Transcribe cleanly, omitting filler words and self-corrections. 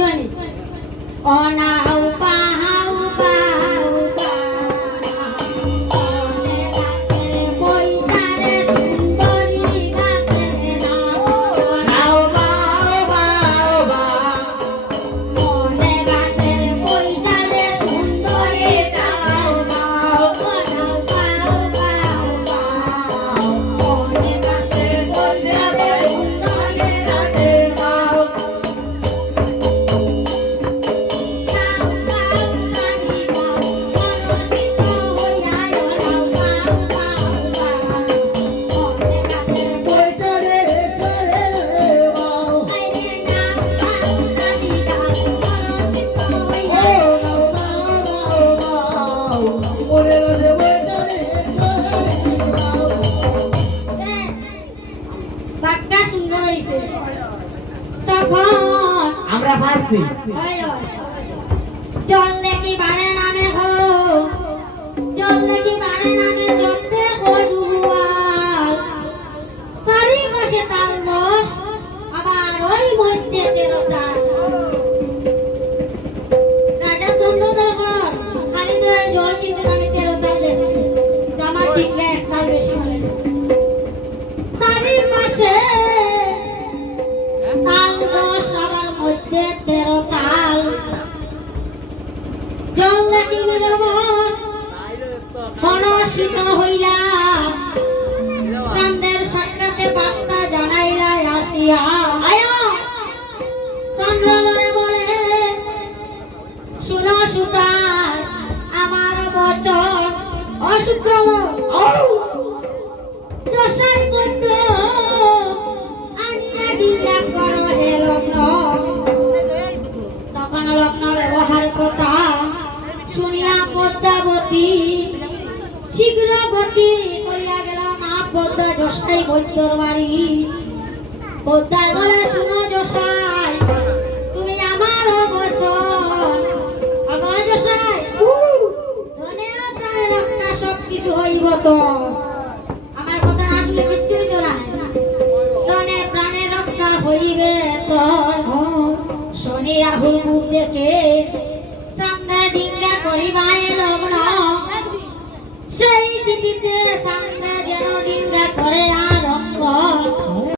Johnny অনাও পাহাও পাও আমরা পারছি জল দেখি বারে নামে গো জল দেখি বারে নামে জলতে হলুয়াল সারি বসে তাল দোষ আবার ওই মধ্যে 13 তাল রাজা চন্দ্রদের ঘর খালি দেয় জল কিন্তু আমি 13 তাল দিয়েছি আমার ঠিক এক তাল বেশি মনে সারি বসে তাল দোষ আবার মধ্যে 13 তাল জল দেখি বিরমন মনসিত হইলাম চাঁদের সাক্ষাতে বার্তা জানাইলা আসিয়া আয়া চন্দ্রদরে বলে শুনো সুতার আমার বচন অশুক্র দশার পুত্র আনিয়া ডিঙ্গা করো হে লগ্ন তখন লগ্ন ব্যবহার কথা শুনিয়া পদ্মাবতী শীঘ্র গতি করিয়া গেল মা পদ্মা জসাই বৈদ্যর বাড়ি পদ্মা বলে শুনো জসাই তুমি আমার বচন অগয় জসাই ধনে প্রাণে রক্ষা সব কিছু হইব তো আমার কথা না শুনলে কিচ্ছুই তো না ধনে প্রাণে রক্ষা হইবে তোর শনি রাহুর মুখ দেখে চাঁদের ডিঙ্গা করিবায় লগ্ন সেই দিদিতে চাঁদা যেন ডিঙ্গা করে আর